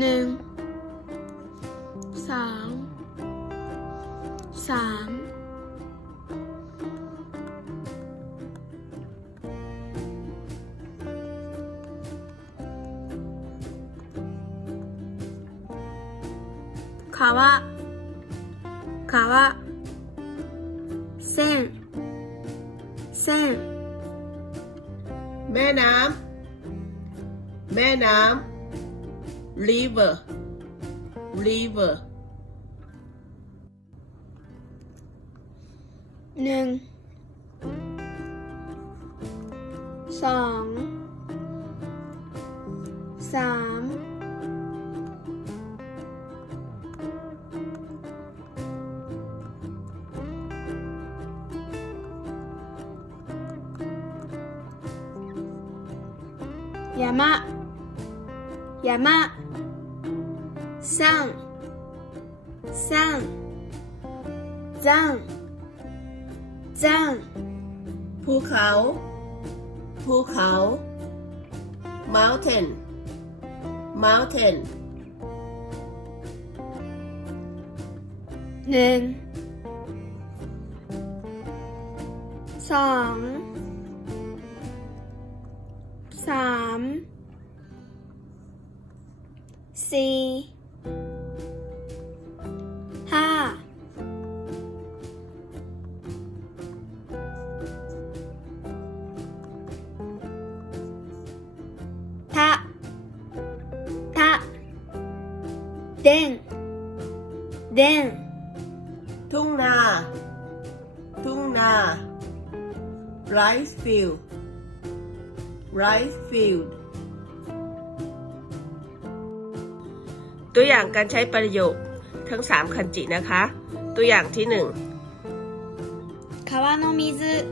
หนึ่งสองสาม川川线线 แม่น้ำ แม่น้ำ river river หนึ่งสองสาม山山三三山山 ภูเขา ภูเขา mountain mountain หนึ่งสองสามสี่ เด้งเด้ง ทุ่งนา ทุ่งนา rice field rice field ตัวอย่างการใช้ประโยคทั้ง 3 คันจินะคะ ตัวอย่างที่ 川の水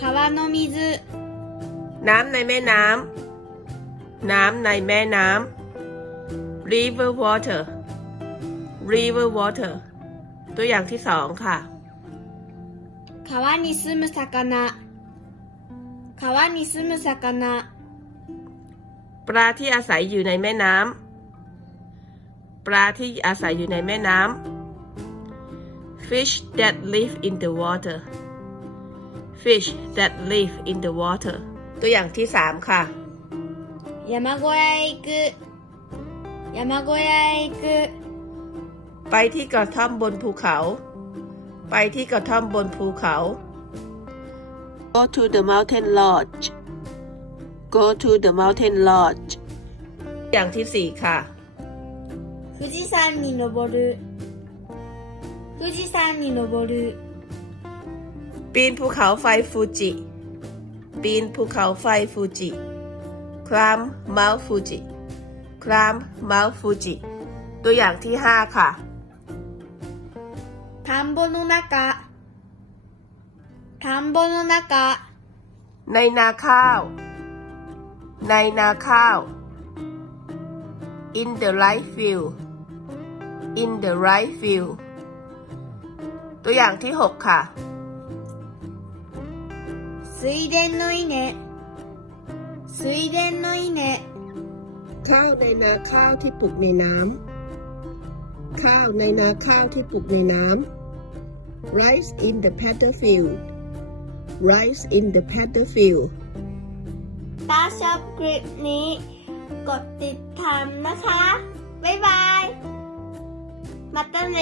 川の水1 น้ำในแม่น้ำ น้ำในแม่น้ำ river water river water ตัวอย่างที่ 2 ค่ะ 川に住む魚川に住む魚 ปลาที่อาศัยอยู่ในแม่น้ำ ปลาที่อาศัยอยู่ในแม่น้ำ fish that live in the water fish that live in the water ตัวอย่างที่สามค่ะ 山小屋へ行く 山小屋へ行く ไปที่กระท่อมบนภูเขา ไปที่กระท่อมบนภูเขา go to the mountain lodge go to the mountain lodge อย่างที่สี่ค่ะ 富士山に登る富士山に登る ปีนภูเขาไฟฟูจิ ปีนภูเขาไฟฟูจิ คลามเมาฟูจิ คลามเมาฟูจิ ตัวอย่างที่ห้าค่ะ 田んぼの中田んぼの中 ในนาข้าว ในนาข้าว in the right field in the right field ตัวอย่างที่หกค่ะ 水田の稲水田の稲 ข้าวในนาข้าวที่ปลูกในน้ำข้าวในนาข้าวที่ปลูกในน้ำ rice in the paddy field rice in the paddy field ถ้าชอบคลิปนี้ กดติดตามนะคะ บ๊ายบาย มาตเตเน